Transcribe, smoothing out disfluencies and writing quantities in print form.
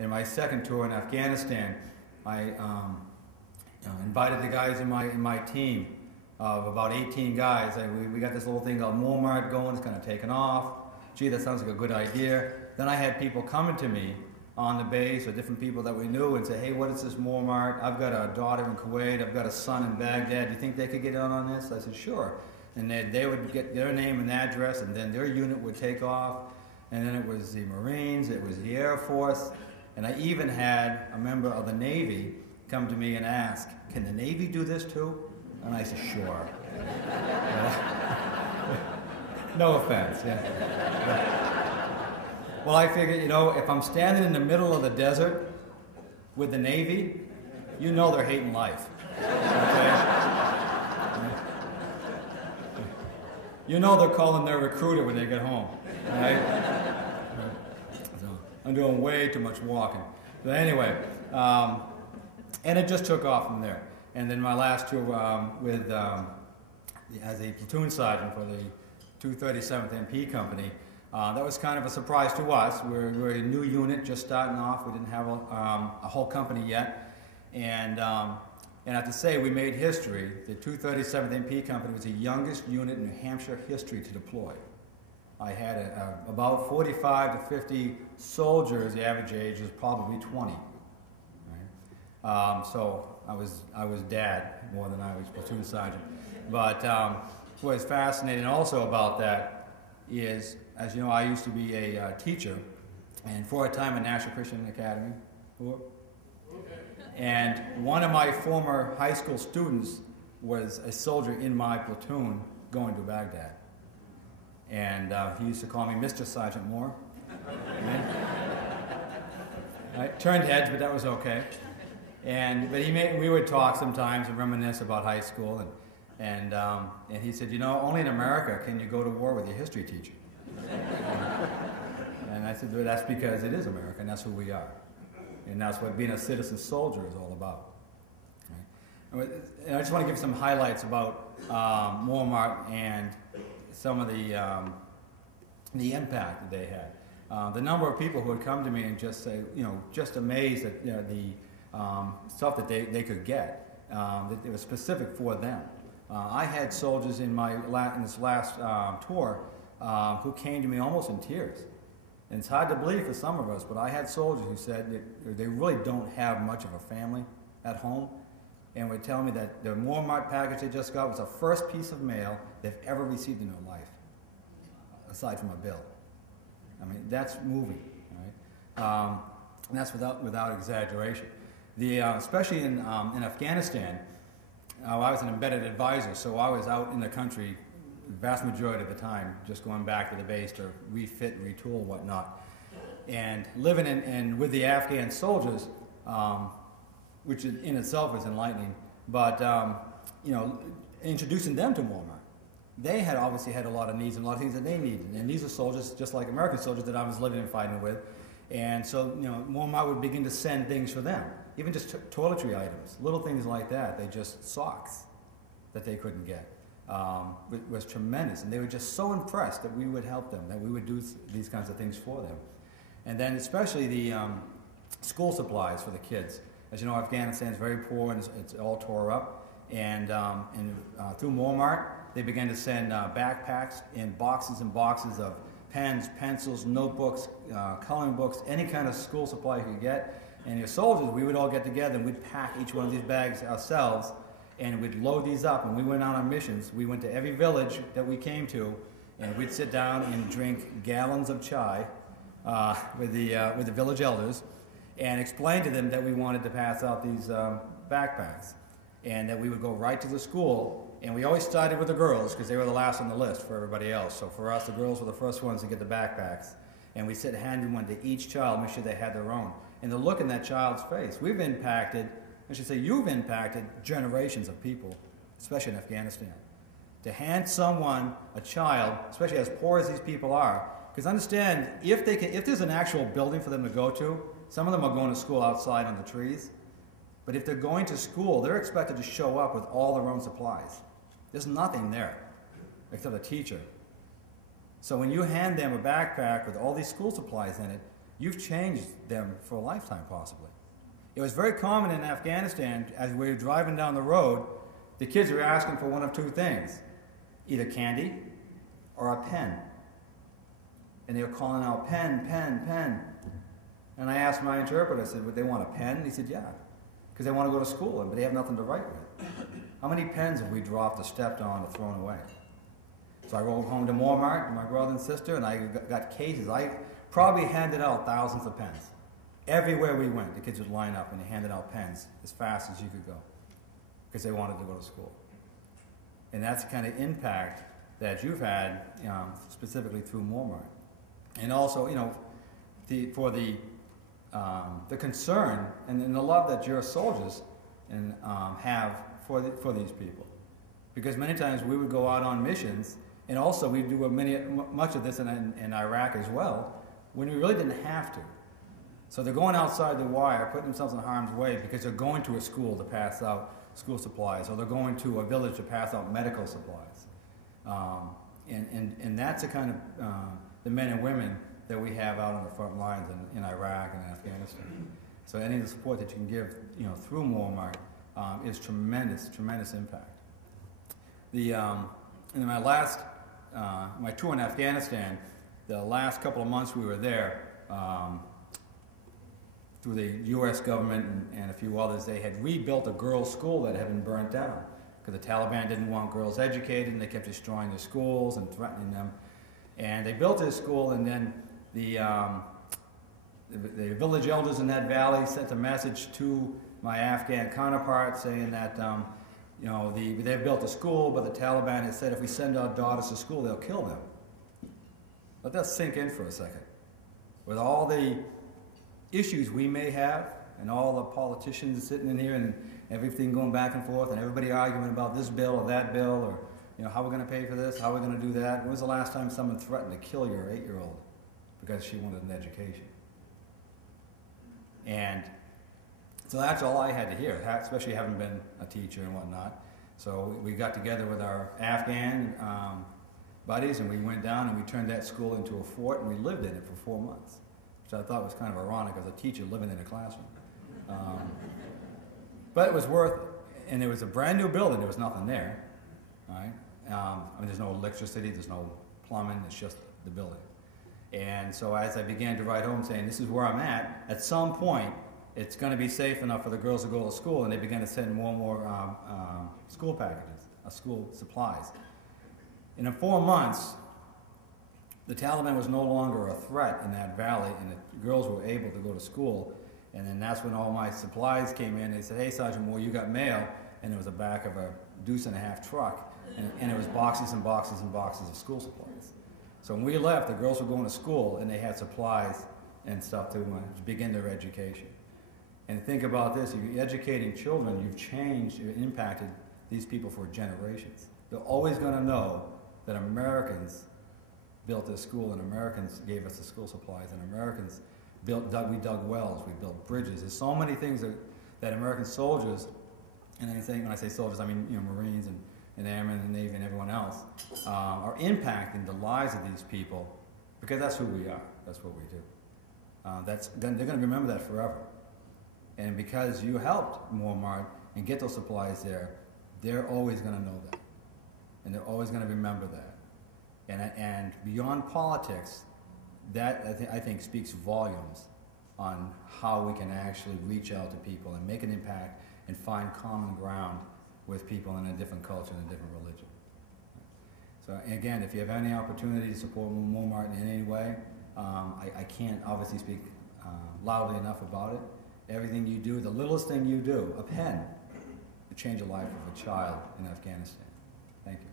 In my second tour in Afghanistan, I invited the guys in my team of about 18 guys. We got this little thing called MooreMart going. It's kind of taken off. Gee, that sounds like a good idea. Then I had people coming to me on the base, or different people that we knew, and say, hey, what is this MooreMart? I've got a daughter in Kuwait. I've got a son in Baghdad. Do you think they could get in on this? I said, sure. And they would get their name and address, and then their unit would take off. And then it was the Marines, it was the Air Force, and I even had a member of the Navy come to me and ask, can the Navy do this too? And I said, sure. No offense. Yeah. Well, I figured, if I'm standing in the middle of the desert with the Navy, you know they're hating life. Okay? You know they're calling their recruiter when they get home. Right? So I'm doing way too much walking. But anyway, and it just took off from there. And then my last tour as a platoon sergeant for the 237th MP Company, that was kind of a surprise to us. We're a new unit just starting off. We didn't have a whole company yet. And I have to say, we made history. The 237th MP Company was the youngest unit in New Hampshire history to deploy. I had about 45 to 50 soldiers. The average age was probably 20. Right? So I was dad more than I was platoon sergeant. But what is fascinating also about that is, as you know, I used to be a teacher, and for a time at National Christian Academy. And one of my former high school students was a soldier in my platoon going to Baghdad. And he used to call me Mr. Sergeant Moore. I turned heads, but that was okay. But we would talk sometimes and reminisce about high school. And he said, only in America can you go to war with your history teacher. And I said, well, that's because it is America, and that's who we are. And that's what being a citizen soldier is all about. Right? And I just want to give some highlights about MooreMart and some of the impact that they had. The number of people who would come to me and just say, just amazed at the stuff that they could get, that it was specific for them. I had soldiers in this last tour who came to me almost in tears. And it's hard to believe for some of us, but I had soldiers who said that they really don't have much of a family at home, and would tell me that the MooreMart package they just got was the first piece of mail they've ever received in their life, aside from a bill. I mean, that's moving, right? And that's without exaggeration. Especially in Afghanistan, I was an embedded advisor, so I was out in the country the vast majority of the time, just going back to the base to refit, retool, whatnot. And living with the Afghan soldiers, which in itself is enlightening, but introducing them to MooreMart. They had obviously had a lot of needs and a lot of things that they needed. And these are soldiers, just like American soldiers that I was living and fighting with. And so, MooreMart would begin to send things for them, even just toiletry items, little things like that. They just socks that they couldn't get. Was tremendous, and they were just so impressed that we would help them, that we would do these kinds of things for them. And then especially the school supplies for the kids. As you know, Afghanistan is very poor and it's all tore up. And through MooreMart, they began to send backpacks and boxes of pens, pencils, notebooks, coloring books, any kind of school supply you could get. And your soldiers, we would all get together and we'd pack each one of these bags ourselves, and we'd load these up. And we went out on missions. We went to every village that we came to, and we'd sit down and drink gallons of chai with the village elders, and explain to them that we wanted to pass out these backpacks, and that we would go right to the school. And we always started with the girls because they were the last on the list for everybody else. So for us, the girls were the first ones to get the backpacks, and we sit handing one to each child, make sure they had their own. And the look in that child's face, you've impacted generations of people, especially in Afghanistan. To hand someone, a child, especially as poor as these people are, because understand, if there's an actual building for them to go to, some of them are going to school outside under trees, but if they're going to school, they're expected to show up with all their own supplies. There's nothing there except a teacher. So when you hand them a backpack with all these school supplies in it, you've changed them for a lifetime possibly. It was very common in Afghanistan, as we were driving down the road, the kids were asking for one of two things, either candy or a pen. And they were calling out, pen, pen, pen. And I asked my interpreter, I said, would they want a pen? And he said, yeah, because they want to go to school, but they have nothing to write with. How many pens have we dropped or stepped on or thrown away? So I rolled home to MooreMart with my brother and sister, and I got cases. I probably handed out thousands of pens. Everywhere we went, the kids would line up and they handed out pens as fast as you could go because they wanted to go to school. And that's the kind of impact that you've had, specifically through MooreMart. And also, for the concern and the love that your soldiers have for these people. Because many times we would go out on missions, and also we do much of this in Iraq as well, when we really didn't have to. So they're going outside the wire, putting themselves in harm's way because they're going to a school to pass out school supplies, or they're going to a village to pass out medical supplies. And that's the kind of the men and women that we have out on the front lines in Iraq and Afghanistan. So any of the support that you can give, through MooreMart is tremendous, tremendous impact. In my last, my tour in Afghanistan, the last couple of months we were there, through the U.S. government and a few others, they had rebuilt a girls' school that had been burnt down because the Taliban didn't want girls educated, and they kept destroying their schools and threatening them. And they built this school, and then the village elders in that valley sent a message to my Afghan counterpart saying that they've built a school, but the Taliban has said if we send our daughters to school, they'll kill them. Let that sink in for a second. With all the issues we may have, and all the politicians sitting in here, and everything going back and forth, and everybody arguing about this bill or that bill, or how we're going to pay for this, how we're going to do that. When was the last time someone threatened to kill your 8-year-old because she wanted an education? And so that's all I had to hear, especially having been a teacher and whatnot. So we got together with our Afghan buddies, and we went down and we turned that school into a fort, and we lived in it for 4 months. Which I thought was kind of ironic as a teacher living in a classroom. But it was worth it. And it was a brand new building, there was nothing there. Right? There's no electricity, there's no plumbing, it's just the building. And so as I began to write home saying, this is where I'm at some point, it's going to be safe enough for the girls to go to school, and they began to send more and more school packages, school supplies. And in 4 months, the Taliban was no longer a threat in that valley, and the girls were able to go to school. And then that's when all my supplies came in. They said, hey, Sergeant Moore, you got mail. And it was the back of a deuce-and-a-half truck, and it was boxes and boxes and boxes of school supplies. So when we left, the girls were going to school, and they had supplies and stuff to begin their education. And think about this, if you're educating children, you've changed, you've impacted these people for generations. They're always going to know that Americans built this school, and Americans gave us the school supplies, and Americans we dug wells, we built bridges. There's so many things that American soldiers, and when I say soldiers, I mean Marines and Airmen and Navy and everyone else, are impacting the lives of these people because that's who we are. That's what we do. They're going to remember that forever. And because you helped MooreMart and get those supplies there, they're always going to know that, and they're always going to remember that. And beyond politics, that I think speaks volumes on how we can actually reach out to people and make an impact and find common ground with people in a different culture and a different religion. So again, if you have any opportunity to support MooreMart in any way, I can't obviously speak loudly enough about it. Everything you do, the littlest thing you do, a pen, to change the life of a child in Afghanistan. Thank you.